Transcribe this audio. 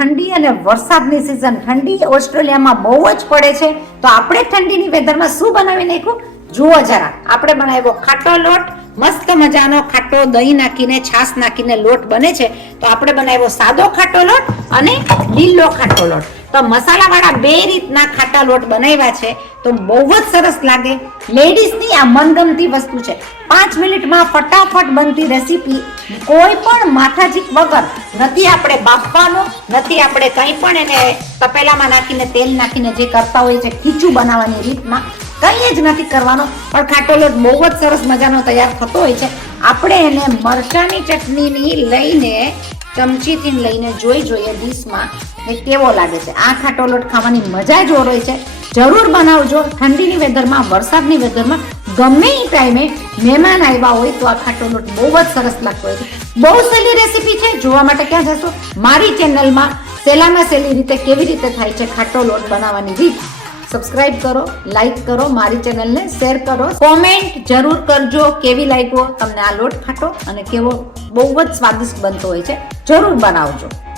ઠંડી અને વરસાદની સિઝન ઠંડી ઓસ્ટ્રેલિયામાં બહુ જ પડે છે. તો આપણે ઠંડીની વેધરમાં શું બનાવી નાખ્યું? જુઓ જરા. આપણે બનાવ્યો ખાટો લોટ. મસ્ત મજાનો ખાટો દહીં નાખીને, છાશ નાખીને લોટ બને છે. તો આપણે બનાવ્યો સાદો ખાટો લોટ અને લીલો ખાટો લોટ. તો મસાલાવાળા બે રીતના ખાટા લોટ બનાવ્યા છે, તો બહુ જ સરસ લાગે. લેડીઝની આ મનગમતી વસ્તુ છે. પાંચ મિનિટમાં ફટાફટ બનતી રેસીપી કોઈ પણ માથાજીક વગર નથી આપણે બાફવાનું, નથી આપણે કંઈ પણ એને તપેલામાં નાખીને તેલ નાખીને જે કરતા હોય છે, ખીચું બનાવવાની રીતમાં કંઈ જ નથી કરવાનો. પણ ખાટો લોટ બહુ જ સરસ મજાનો તૈયાર થતો હોય છે. આપણે એને મરચાની ચટણીની લઈને ચમચીથી લઈને જોઈ જોઈએ ડીશમાં ને કેવો લાગે છે? આ ખાટો લોટ ખાવાની મજા જ ઓર હોય છે. જરૂર બનાવજો. ઠંડીની વેધરમાં, વરસાદની વેધરમાં ગમે એ ટાઈમે મહેમાન આવ્યા હોય તો આ ખાટો લોટ બહુ જ સરસ લાગતો હોય છે. બહુ સહેલી રેસીપી છે. જોવા માટે ક્યાં જશો? મારી ચેનલમાં સહેલામાં સહેલી રીતે કેવી રીતે થાય છે ખાટો લોટ બનાવવાની રીત સબસ્ક્રાઇબ કરો, લાઈક કરો, મારી ચેનલને શેર કરો. કોમેન્ટ જરૂર કરજો. કેવી લાગ્યો? તમને આ લોટ ખાટો અને કેવો બહુ જ સ્વાદિષ્ટ બનતો હોય છે. જરૂર બનાવજો.